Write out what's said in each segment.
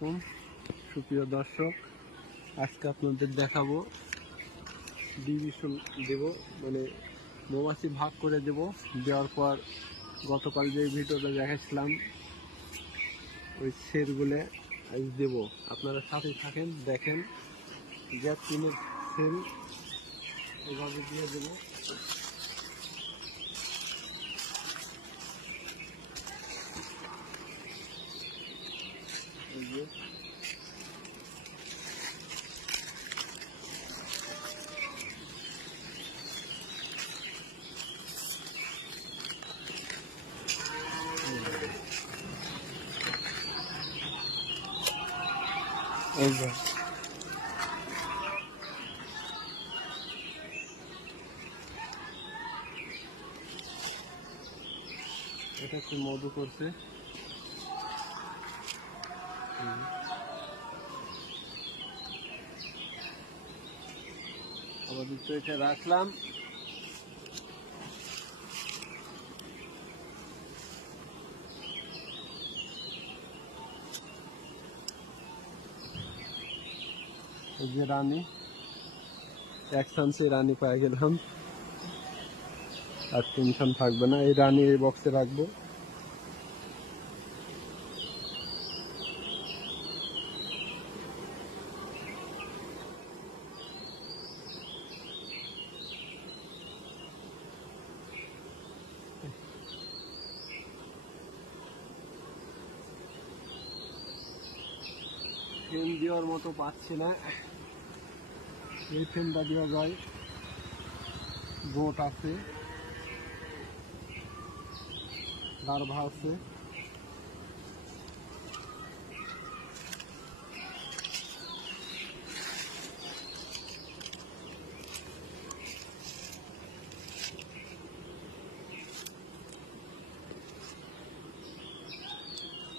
সুপ্রিয় দর্শক, আজকে আপনাদের দেখাবো ডিভিশন দেব, মানে মৌমাছি ভাগ করে দেওয়ার পর গতকাল যে ভিডিওটা দেখাচ্ছিলাম ওই সেলগুলো আজ দেব। আপনারা সাথে থাকেন, দেখেন গ্যাস টিনের সেল এভাবে দিয়ে দেবো। এটা একটু মধু করছে, আমাদের তো এটা রাখলাম। এই যে রানী, এক চান্সে রানী পাই গেলাম, আর টেনশন থাকবে না। এই রানী এই বক্সে রাখবো। ফ্রেম দেওয়ার মতো পাচ্ছি না, এই ফ্রেমটা দেওয়া যায়। বোট আছে, লার্ভা আছে,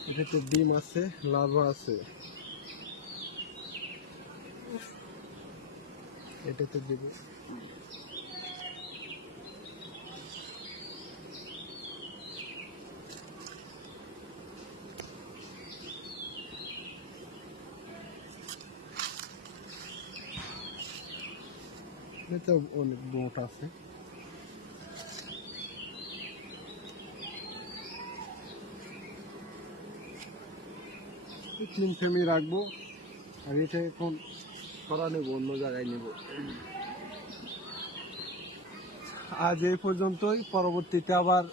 এটাতে ডিম আছে, লার্ভা আছে, এটাতে দেব। এতে অনেক বোট আছে। তিন ফ্রেমই রাখবো, আর এটা এখন করা নেব, অন্য জায়গায় নেব। আজ এই পর্যন্তই। পরবর্তীতে আবার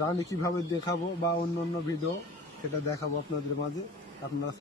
রানী কিভাবে দেখাবো বা অন্য ভিডিও সেটা দেখাবো আপনাদের মাঝে। আপনারা